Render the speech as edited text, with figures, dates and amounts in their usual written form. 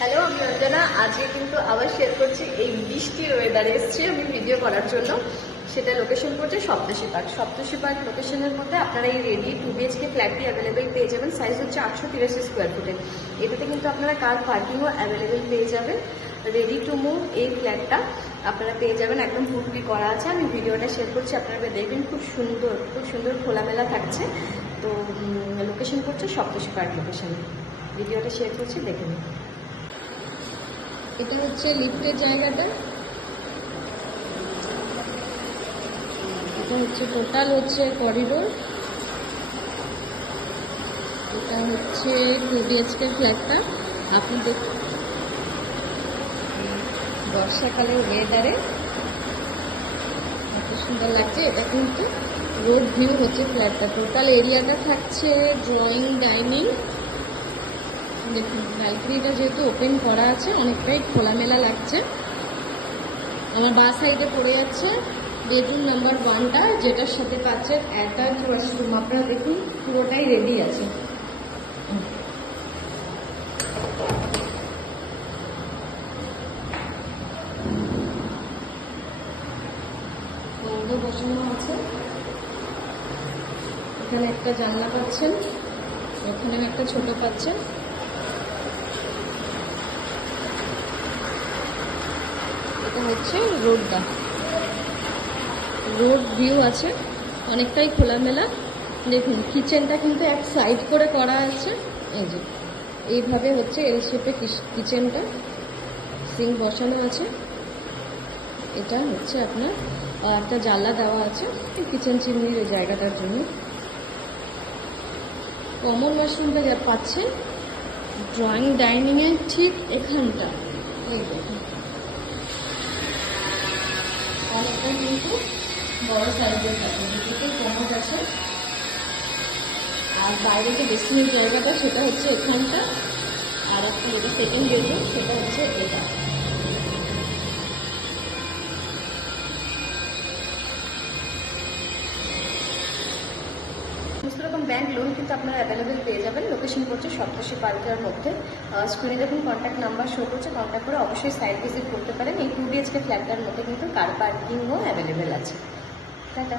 Hello, আমি অঞ্জনা। আজকে কিন্তু আবার শেয়ার করছি এই বৃষ্টির ওয়েদারে এসেছি আমি ভিডিও করার জন্য। সেটা লোকেশন পড়ছে সপ্তর্ষি পার্ক। সপ্তর্ষি পার্ক লোকেশনের মধ্যে আপনারা এই রেডি 2 BHK ফ্ল্যাটটি অ্যাভেলেবেল পেয়ে যাবেন। সাইজ হচ্ছে 883 স্কোয়ার ফুটের। এটাতে কিন্তু আপনারা কার পার্কিংও অ্যাভেলেবেল পেয়ে যাবেন। রেডি টু মুভ এই ফ্ল্যাটটা আপনারা পেয়ে যাবেন, একদম পুরোপুরি করা আছে। আমি ভিডিওটা শেয়ার করছি, আপনারা দেখবেন খুব সুন্দর খোলামেলা থাকছে। তো লোকেশন পড়ছে সপ্তর্ষি পার্ক লোকেশনে। ভিডিওটা শেয়ার করছি, দেখে নিন। এটা হচ্ছে লিফটের জায়গাটা, এটা হচ্ছে টোটাল হচ্ছে করিডোর। এটা হচ্ছে 2 BHK ফ্ল্যাটটা। আপনি দেখুন বর্ষাকালের ওয়েদারে এত সুন্দর লাগছে। এটা কিন্তু রোড ভিউ হচ্ছে ফ্ল্যাটটা। টোটাল এরিয়াটা থাকছে ড্রয়িং ডাইনিং। দেখুন ব্যালকনিটা যেহেতু ওপেন করা আছে, অনেকটাই খোলামেলা লাগছে। আমার বাঁ সাইডে পড়ে যাচ্ছে বেডরুম নাম্বার 1টা, যেটার সাথে পাচ্ছেন অ্যাটাচ ওয়াশরুম। আপনারা দেখুন পুরোটাই রেডি আছে। বন্ধ বসানো আছে। এখানে একটা জানলা পাচ্ছেন, ওখানেও একটা ছোট পাচ্ছেন। এটা হচ্ছে রোডটা, রোড ভিউ আছে, অনেকটাই খোলামেলা। দেখুন কিচেনটা কিন্তু এক সাইড করে করা আছে। এই যে এইভাবে হচ্ছে এল শেপে কিচেনটা, সিঙ্ক বসানো আছে। এটা হচ্ছে আপনার একটা জানলা দেওয়া আছে কিচেন চিমনির এই জায়গাটার জন্য। কমন ওয়াশরুমটা যা পাচ্ছেন ড্রয়িং ডাইনিংয়ের ঠিক এখানটা। এই দেখুন অনেকটা কিন্তু বড় সাইজের থাকে, দুটোতে কমোড আছে। আর বাইরে যে বেসিনের জায়গাটা সেটা হচ্ছে এখানটা। আর একটা যেটা সেকেন্ড বেডরুম সেটা হচ্ছে এটা। সমস্ত রকম ব্যাংক লোন কিন্তু আপনারা অ্যাভেলেবেল পেয়ে যাবেন। লোকেশন করছে সপ্তর্ষি পার্কের মধ্যে। স্ক্রিনে দেখুন কন্ট্যাক্ট নাম্বার শো করছে, কন্ট্যাক্ট করে অবশ্যই সাইট ভিজিট করতে পারেন। এই 2 BHK ফ্ল্যাটটার মধ্যে কিন্তু কার পার্কিংও অ্যাভেলেবেল আছে। টাটা।